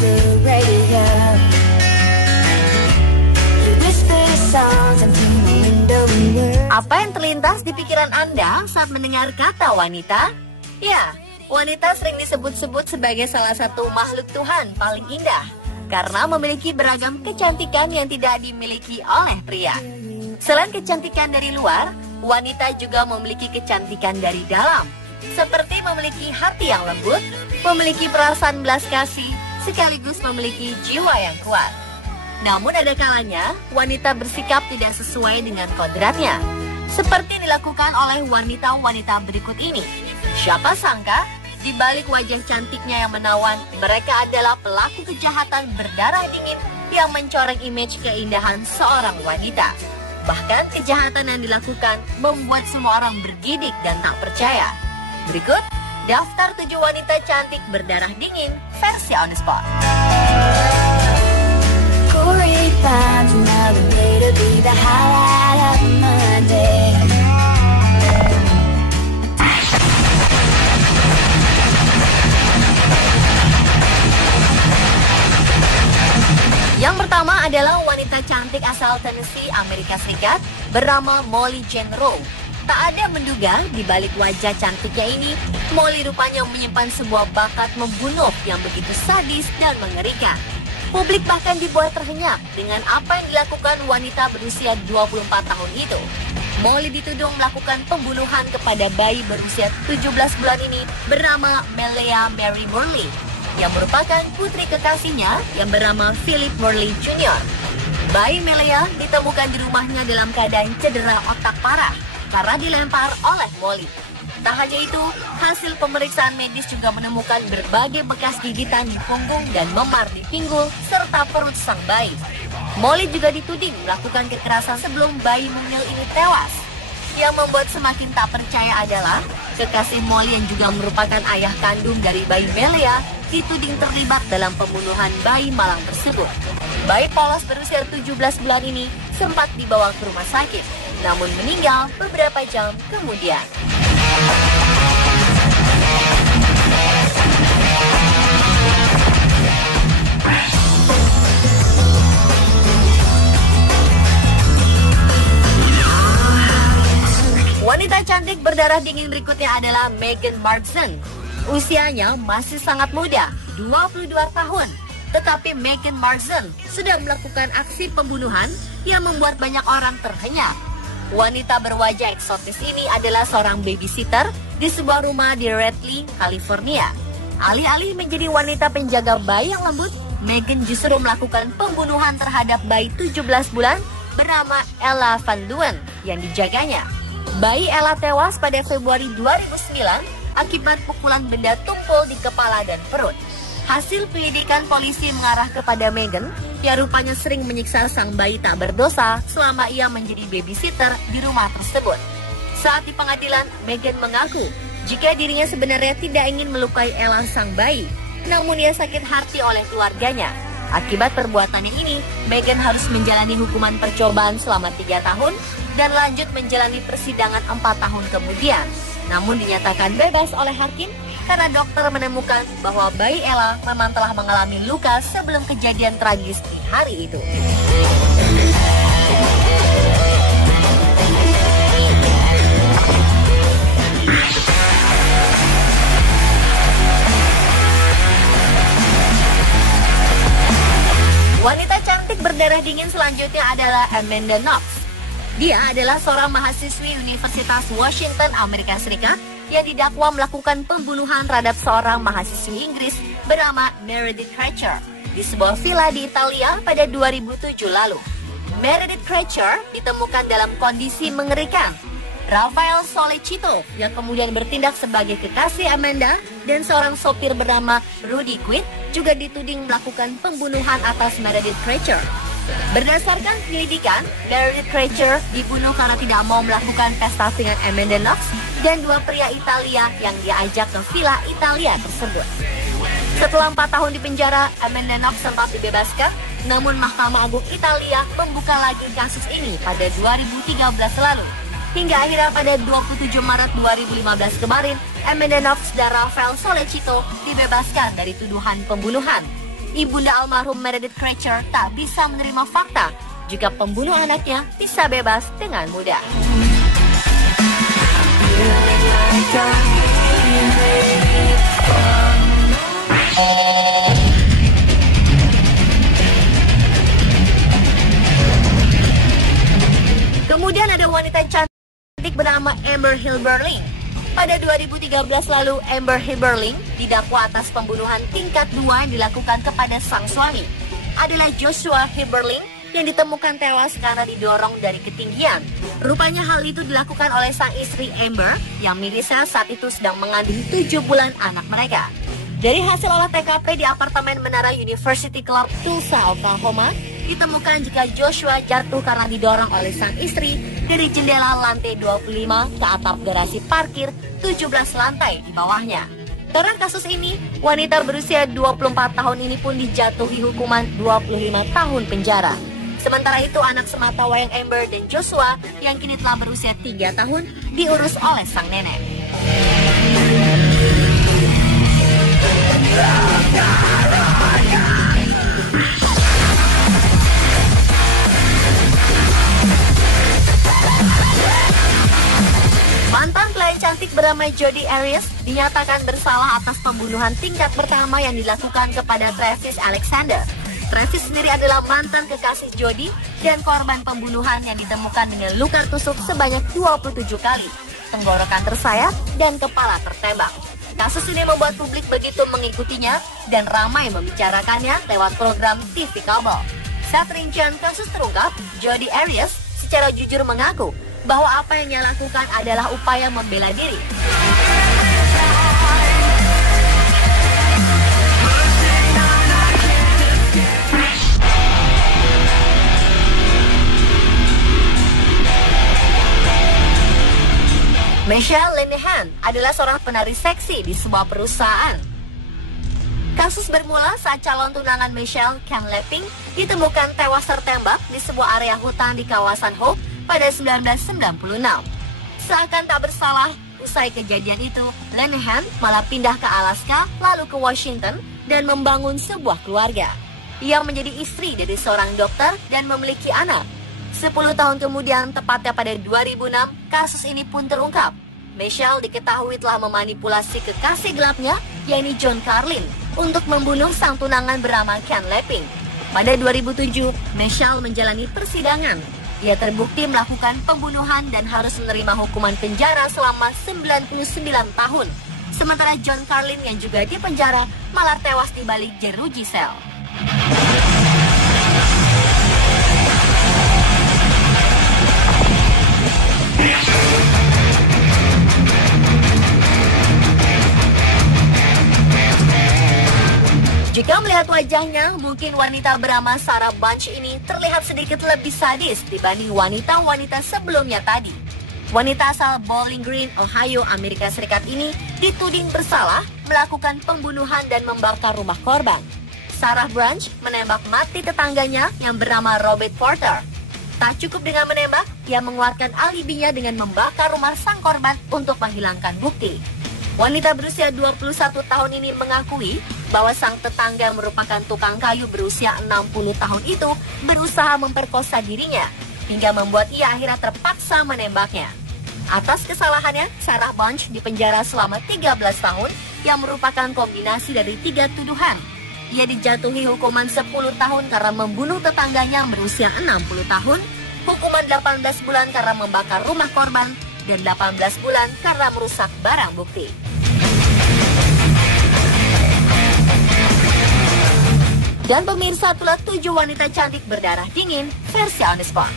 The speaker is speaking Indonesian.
the radio. You whisper songs into the window mirror. Apa yang terlintas di pikiran Anda saat mendengar kata wanita? Ya, wanita sering disebut-sebut sebagai salah satu makhluk Tuhan paling indah karena memiliki beragam kecantikan yang tidak dimiliki oleh pria. Selain kecantikan dari luar, wanita juga memiliki kecantikan dari dalam, seperti memiliki hati yang lembut, memiliki perasaan belas kasih, sekaligus memiliki jiwa yang kuat. Namun ada kalanya, wanita bersikap tidak sesuai dengan kodratnya, seperti dilakukan oleh wanita-wanita berikut ini. Siapa sangka, di balik wajah cantiknya yang menawan, mereka adalah pelaku kejahatan berdarah dingin yang mencoreng image keindahan seorang wanita. Bahkan kejahatan yang dilakukan membuat semua orang bergidik dan tak percaya. Berikut, daftar 7 wanita cantik berdarah dingin versi On The Spot. Corey finds another way to be the highlight of my day. Yang pertama adalah wanita cantik asal Tennessee, Amerika Serikat, bernama Molly Jane Rowe. Tak ada menduga di balik wajah cantiknya ini, Molly rupanya menyimpan sebuah bakat membunuh yang begitu sadis dan mengerikan. Publik bahkan dibuat terhenyak dengan apa yang dilakukan wanita berusia 24 tahun itu. Molly dituduh melakukan pembunuhan kepada bayi berusia 17 bulan ini bernama Melea Mary Morley, yang merupakan putri kekasihnya yang bernama Philip Morley Jr. Bayi Melea ditemukan di rumahnya dalam keadaan cedera otak parah karena dilempar oleh Molly. Tak hanya itu, hasil pemeriksaan medis juga menemukan berbagai bekas gigitan di punggung dan memar di pinggul serta perut sang bayi. Molly juga dituding melakukan kekerasan sebelum bayi mungil ini tewas. Yang membuat semakin tak percaya adalah kekasih Molly yang juga merupakan ayah kandung dari bayi Melea dituding terlibat dalam pembunuhan bayi malang tersebut. Bayi polos berusia 17 bulan ini sempat dibawa ke rumah sakit, namun meninggal beberapa jam kemudian. Wanita cantik berdarah dingin berikutnya adalah Meghan Markle. Usianya masih sangat muda, 22 tahun. Tetapi Meghan Markle sudah melakukan aksi pembunuhan yang membuat banyak orang terhenyak. Wanita berwajah eksotis ini adalah seorang babysitter di sebuah rumah di Redley, California. Alih-alih menjadi wanita penjaga bayi yang lembut, Meghan justru melakukan pembunuhan terhadap bayi 17 bulan bernama Ella Van Leeuwen yang dijaganya. Bayi Ella tewas pada Februari 2009 akibat pukulan benda tumpul di kepala dan perut. Hasil penyelidikan polisi mengarah kepada Meghan yang rupanya sering menyiksa sang bayi tak berdosa selama ia menjadi babysitter di rumah tersebut. Saat di pengadilan, Meghan mengaku jika dirinya sebenarnya tidak ingin melukai Ella sang bayi, namun ia sakit hati oleh keluarganya. Akibat perbuatannya ini, Meghan harus menjalani hukuman percobaan selama 3 tahun dan lanjut menjalani persidangan 4 tahun kemudian. Namun dinyatakan bebas oleh hakim karena dokter menemukan bahwa bayi Ella memang telah mengalami luka sebelum kejadian tragis di hari itu. Wanita cantik berdarah dingin selanjutnya adalah Amanda Knox. Dia adalah seorang mahasiswi Universitas Washington, Amerika Serikat yang didakwa melakukan pembunuhan terhadap seorang mahasiswi Inggris bernama Meredith Kretcher di sebuah villa di Italia pada 2007 lalu. Meredith Kretcher ditemukan dalam kondisi mengerikan. Rafael Solecito yang kemudian bertindak sebagai kekasih Amanda dan seorang sopir bernama Rudy Quinn juga dituding melakukan pembunuhan atas Meredith Kretcher. Berdasarkan penyelidikan, Meredith Kretcher dibunuh karena tidak mau melakukan pesta dengan Amanda Knox dan 2 pria Italia yang diajak ke villa Italia tersebut. Setelah 4 tahun di penjara, Amanda Knox sempat dibebaskan, namun Mahkamah Agung Italia membuka lagi kasus ini pada 2013 lalu. Hingga akhirnya pada 27 Maret 2015 kemarin, Amanda Knox dan Rafael Solecito dibebaskan dari tuduhan pembunuhan. Ibunda almarhum Meredith Krecher tak bisa menerima fakta jika pembunuh anaknya bisa bebas dengan mudah. Kemudian ada wanita cantik bernama Amber Hilberling. Pada 2013 lalu, Amber Hilberling didakwa atas pembunuhan tingkat 2 yang dilakukan kepada sang suami adalah Joshua Hilberling yang ditemukan tewas karena didorong dari ketinggian. Rupanya hal itu dilakukan oleh sang istri Amber yang mirisnya saat itu sedang mengandung 7 bulan anak mereka. Dari hasil olah TKP di apartemen Menara University Club, Tulsa, Oklahoma, ditemukan jika Joshua jatuh karena didorong oleh sang istri dari jendela lantai 25 ke atap garasi parkir 17 lantai di bawahnya. Karena kasus ini, wanita berusia 24 tahun ini pun dijatuhi hukuman 25 tahun penjara. Sementara itu, anak sematawayang Amber dan Joshua yang kini telah berusia 3 tahun diurus oleh sang nenek. Mantan pelayan cantik bernama Jodi Arias dinyatakan bersalah atas pembunuhan tingkat pertama yang dilakukan kepada Travis Alexander. Travis sendiri adalah mantan kekasih Jodi dan korban pembunuhan yang ditemukan dengan luka tusuk sebanyak 27 kali, tenggorokan tersayat, dan kepala tertembak. Kasus ini membuat publik begitu mengikutinya dan ramai membicarakannya lewat program TV kabel. Saat rincian kasus terungkap, Jodi Arias secara jujur mengaku bahwa apa yang ia lakukan adalah upaya membela diri. Michelle Linehan adalah seorang penari seksi di sebuah perusahaan. Kasus bermula saat calon tunangan Michelle, Ken Leping, ditemukan tewas tertembak di sebuah area hutan di kawasan Hope pada 1996. Seakan tak bersalah, usai kejadian itu, Linehan malah pindah ke Alaska, lalu ke Washington, dan membangun sebuah keluarga. Ia menjadi istri dari seorang dokter dan memiliki anak. 10 tahun kemudian, tepatnya pada 2006, kasus ini pun terungkap. Michelle diketahui telah memanipulasi kekasih gelapnya, yaitu John Carlin, untuk membunuh sang tunangan bernama Ken Leping. Pada 2007, Michelle menjalani persidangan. Ia terbukti melakukan pembunuhan dan harus menerima hukuman penjara selama 99 tahun. Sementara John Carlin yang juga dipenjara malah tewas di balik jeruji sel. Jika melihat wajahnya, mungkin wanita bernama Sarah Bunch ini terlihat sedikit lebih sadis dibanding wanita-wanita sebelumnya tadi. Wanita asal Bowling Green, Ohio, Amerika Serikat ini dituding bersalah melakukan pembunuhan dan membakar rumah korban. Sarah Bunch menembak mati tetangganya yang bernama Robert Porter. Tak cukup dengan menembak, ia menguatkan alibinya dengan membakar rumah sang korban untuk menghilangkan bukti. Wanita berusia 21 tahun ini mengakui bahwa sang tetangga merupakan tukang kayu berusia 60 tahun itu berusaha memperkosa dirinya, hingga membuat ia akhirnya terpaksa menembaknya. Atas kesalahannya, Sarah Bunch dipenjara selama 13 tahun yang merupakan kombinasi dari 3 tuduhan. Ia dijatuhi hukuman 10 tahun karena membunuh tetangganya yang berusia 60 tahun, hukuman 18 bulan karena membakar rumah korban, dan 18 bulan karena merusak barang bukti. Dan pemirsa, itulah 7 wanita cantik berdarah dingin versi On The Spot.